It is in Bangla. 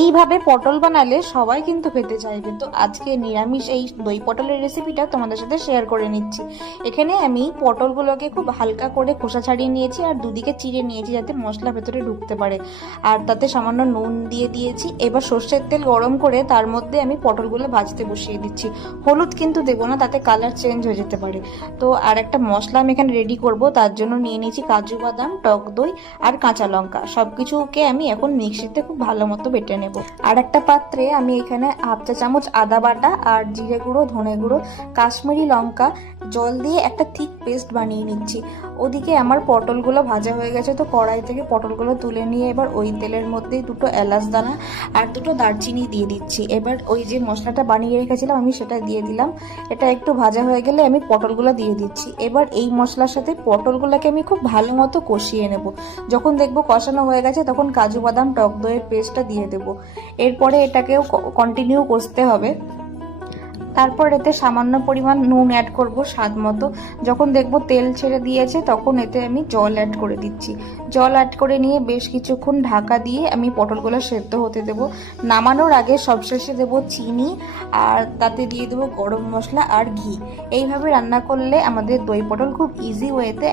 এইভাবে পটল বানালে সবাই কিন্তু খেতে চাইবে। তো আজকে নিরামিষ এই দই পটলের রেসিপিটা তোমাদের সাথে শেয়ার করে নিচ্ছি। এখানে আমি পটলগুলোকে খুব হালকা করে খোসা ছাড়িয়ে নিয়েছি আর দুদিকে চিড়ে নিয়েছি যাতে মশলা ভেতরে ঢুকতে পারে, আর তাতে সামান্য নুন দিয়ে দিয়েছি। এবার সর্ষের তেল গরম করে তার মধ্যে আমি পটলগুলো ভাজতে বসিয়ে দিচ্ছি। হলুদ কিন্তু দেবো না, তাতে কালার চেঞ্জ হয়ে যেতে পারে। তো আর একটা মশলা আমি এখানে রেডি করব, তার জন্য নিয়ে নিয়েছি কাজু বাদাম, টক দই আর কাঁচা লঙ্কা। সবকিছুকে আমি এখন মিক্সিতে খুব ভালো মতো বেটে নেব। আর একটা পাত্রে আমি এখানে হাফ চা চামচ আদা বাটা আর জিরে গুঁড়ো, ধনে গুঁড়ো, কাশ্মীরি লঙ্কা জল দিয়ে একটা থিক পেস্ট বানিয়ে নিচ্ছি। ওদিকে আমার পটলগুলো ভাজা হয়ে গেছে, তো কড়াই থেকে পটলগুলো তুলে নিয়ে এবার ওই তেলের মধ্যেই দুটো এলাচ দানা আর দুটো দারচিনি দিয়ে দিচ্ছি। এবার ওই যে মশলাটা বানিয়ে রেখেছিলাম আমি সেটা দিয়ে দিলাম। এটা একটু ভাজা হয়ে গেলে আমি পটলগুলো দিয়ে দিচ্ছি। এবার এই মশলার সাথে পটলগুলোকে আমি খুব ভালো মতো কষিয়ে নেব। যখন দেখবো কষানো হয়ে গেছে তখন কাজু বাদাম, টক দইয়ের পেস্টটা দিয়ে দেবো। এরপরে এটাকেও কন্টিনিউ কষতে হবে। তারপর এতে সামান্য পরিমাণ নুন অ্যাড করব স্বাদ মতো। যখন দেখব তেল ছেড়ে দিয়েছে তখন এতে আমি জল অ্যাড করে দিচ্ছি। জল অ্যাড করে নিয়ে বেশ কিছুক্ষণ ঢাকা দিয়ে আমি পটলগুলো সেদ্ধ হতে দেব। নামানোর আগে সবশেষে দেব চিনি, আর তাতে দিয়ে দেবো গরম মশলা আর ঘি। এইভাবে রান্না করলে আমাদের দই পটল খুব ইজি ওয়েতে